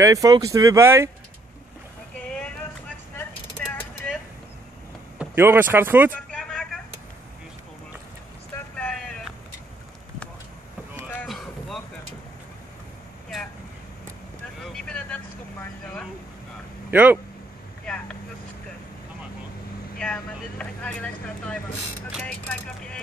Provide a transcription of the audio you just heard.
Oké, focus er weer bij. Oké, heren, straks net iets meer achterin. Joris, gaat het goed? Start klaarmaken? Start klaar, heren. Wachten. Ja. Dat is niet binnen 30 seconden maar zo, hè? Yo! Ja, dat is kut. Ja, maar dit is echt eigenlijk extra timer. Oké, klein klapje 1.